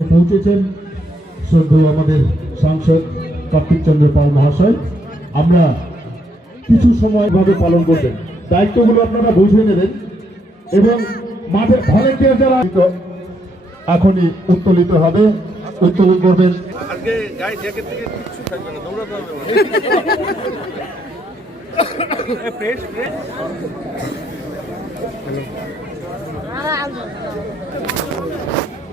পৌঁছেছেন শ্রদ্ধেয় আমাদের সাংসদ কার্তিক চন্দ্র পাল মহাশয়। আমরা কিছু সময় ভাবে পালন করবেন। দায়িত্বগুলো আপনারা বুঝে নেবেন এবং মাঠে ভলেন্টিয়ার যারা এখনই উত্তোলিত হবে। উত্তোলন করবেন। আজকে গায়ে জ্যাকেট থেকে কিচ্ছু থাকবে না দৌড়াতে হবে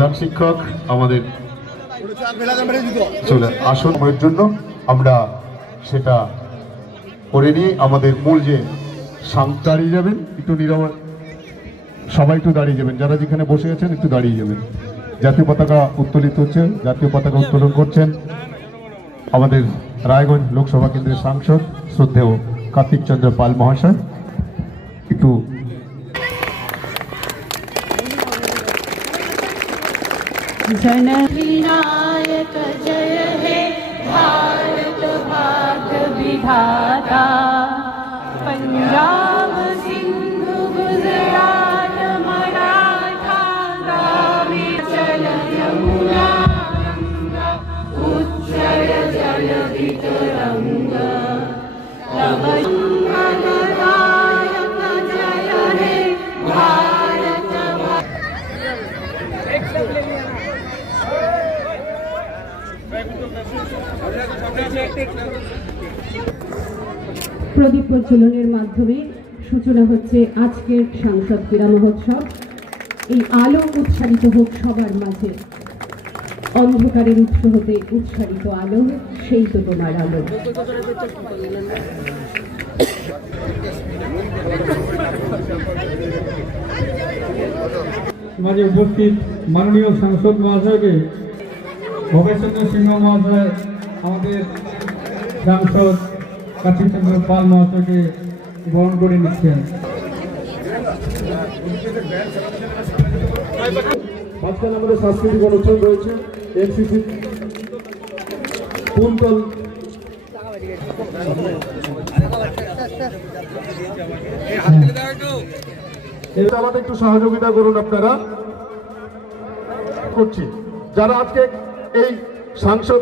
প্রধান শিক্ষক, আমাদের চলে আসন জন্য। আমরা সেটা করে নিয়ে আমাদের মূল যে দাঁড়িয়ে যাবেন, একটু নীরব সবাই একটু দাঁড়িয়ে যাবেন। যারা যেখানে বসে আছেন, একটু দাঁড়িয়ে যাবেন। জাতীয় পতাকা উত্তোলিত হচ্ছে, জাতীয় পতাকা উত্তোলন করছেন আমাদের রায়গঞ্জ লোকসভা কেন্দ্রের সাংসদ শ্রদ্ধেয় কার্তিক চন্দ্র পাল মহাশয়। একটু જન વિનાયક જય હે ભારત ભાગ વિધાતા প্রদীপ প্রজ্বলনের মাধ্যমে সূচনা হচ্ছে আজকের সাংসদ ক্রীড়া মহোৎসব। এই আলো উৎসারিত হোক সবার মাঝে। অন্ধকারের উৎস হতে উৎসারিত আলো, সেই তো তোমার আলো। মাঝে উপস্থিত মাননীয় সাংসদ মহাশয়কে ভবেশচন্দ্র সিংহ মহাশয়, আমাদের সাংসদ কার্তিকচন্দ্র পাল মহাশয়কে বরণ করে নিচ্ছেন। মাঝখানে আমাদের সাংস্কৃতিক অনুষ্ঠান রয়েছে, এনসিসি, কুন্তল। এটা আমাদের একটু সহযোগিতা করুন আপনারা। করছি। যারা আজকে এই সাংসদ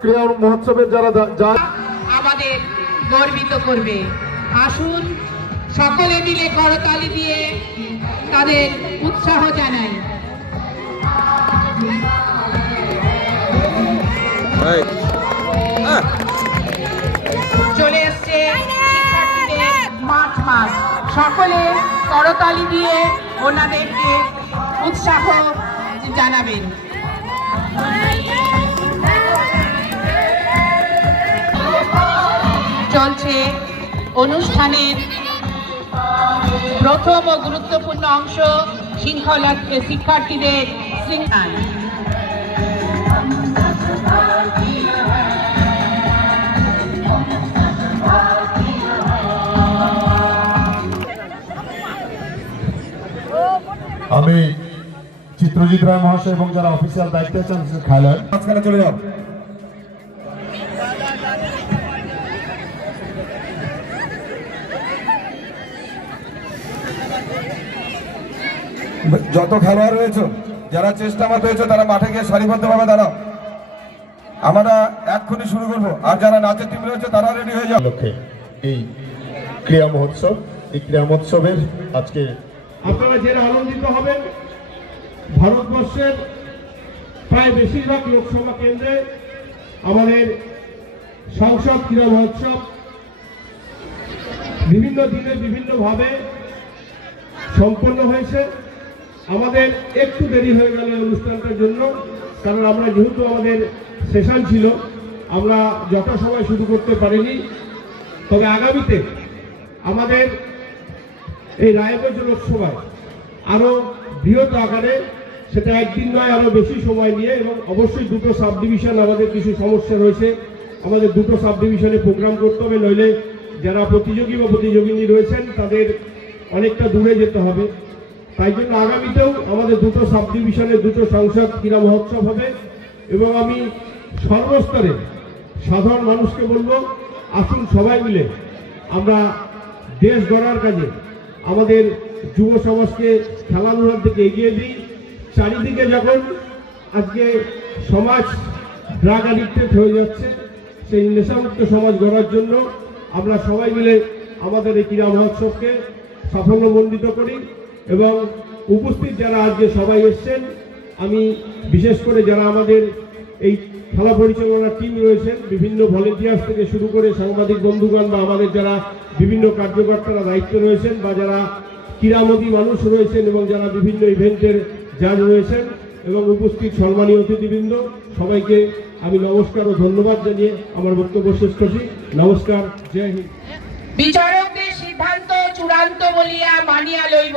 ক্রীড়া মহোৎসবের যারা যা- যা আমাদের গর্বিত করবে। আসুন সকলে মিলে করতালি দিয়ে তাদের উৎসাহ জানাই। চলে এসছে শিক্ষার্থীদের মাঠ মাস সকলে করতালি দিয়ে ওনাদেরকে উৎসাহ জানাবেন। চলছে অনুষ্ঠানের প্রথম ও গুরুত্বপূর্ণ অংশ শৃঙ্খলা শিক্ষার্থীদের শৃঙ্খল আমি চিত্রজিৎ রায় মহাশয় এবং যারা অফিসিয়াল দায়িত্বে আছেন খেলার মাঝখানে চলে যাও। যত খেলোয়াড় রয়েছে যারা চেষ্টা মতো হয়েছে তারা মাঠে গিয়ে সারিবদ্ধভাবে দাঁড়াও। আমরা এক্ষুনি শুরু করব। আর যারা নাচের টিম রয়েছে তারা রেডি হয়ে যাও। লক্ষ্যে এই ক্রীড়া মহোৎসব এই ক্রীড়া মহোৎসবের আজকে আপনারা জেনে আনন্দিত হবেন। ভারতবর্ষের প্রায় বেশিরভাগ লোকসভা কেন্দ্রে আমাদের সংসদ ক্রীড়া মহোৎসব বিভিন্ন দিনে বিভিন্নভাবে সম্পন্ন হয়েছে। আমাদের একটু দেরি হয়ে গেল এই অনুষ্ঠানটার জন্য, কারণ আমরা যেহেতু আমাদের সেশন ছিল, আমরা যথাসময় শুরু করতে পারিনি। তবে আগামীতে আমাদের এই রায়গঞ্জ লোকসভায় আরও বৃহৎ আকারে, সেটা একদিন নয় আরও বেশি সময় নিয়ে এবং অবশ্যই দুটো সাব ডিভিশন আমাদের কিছু সমস্যা রয়েছে, আমাদের দুটো সাব ডিভিশনে প্রোগ্রাম করতে হবে, নইলে যারা প্রতিযোগী বা প্রতিযোগিনী রয়েছেন, তাদের অনেকটা দূরে যেতে হবে। তাই জন্য আগামীতেও আমাদের দুটো সাব ডিভিশনে দুটো সংসদ ক্রীড়া মহোৎসব হবে এবং আমি সর্বস্তরে সাধারণ মানুষকে বলব, আসুন সবাই মিলে আমরা দেশ গড়ার কাজে আমাদের যুব সমাজকে খেলাধুলার দিকে এগিয়ে দিই। চারিদিকে যখন আজকে সমাজ ড্রাগ অ্যাডিক্টেড হয়ে যাচ্ছে, সেই নেশামুক্ত সমাজ গড়ার জন্য আমরা সবাই মিলে আমাদের এই ক্রীড়া মহোৎসবকে সাফল্যমণ্ডিত করি। এবং উপস্থিত যারা আজকে সবাই এসছেন, আমি বিশেষ করে যারা আমাদের এই খেলা পরিচালনার টিম রয়েছেন, বিভিন্ন ভলেন্টিয়ার্স থেকে শুরু করে সাংবাদিক বন্ধুগণ বা আমাদের যারা বিভিন্ন কার্যকর্তারা দায়িত্বে রয়েছেন বা যারা ক্রীড়ামোদী মানুষ রয়েছেন এবং যারা বিভিন্ন ইভেন্টের জাজ রয়েছেন এবং উপস্থিত সম্মানীয় অতিথিবৃন্দ, সবাইকে আমি নমস্কার ও ধন্যবাদ জানিয়ে আমার বক্তব্য শেষ করছি। নমস্কার, জয় হিন্দ। বিচারকদের সিদ্ধান্ত চূড়ান্ত বলিয়া মানিয়া লইব।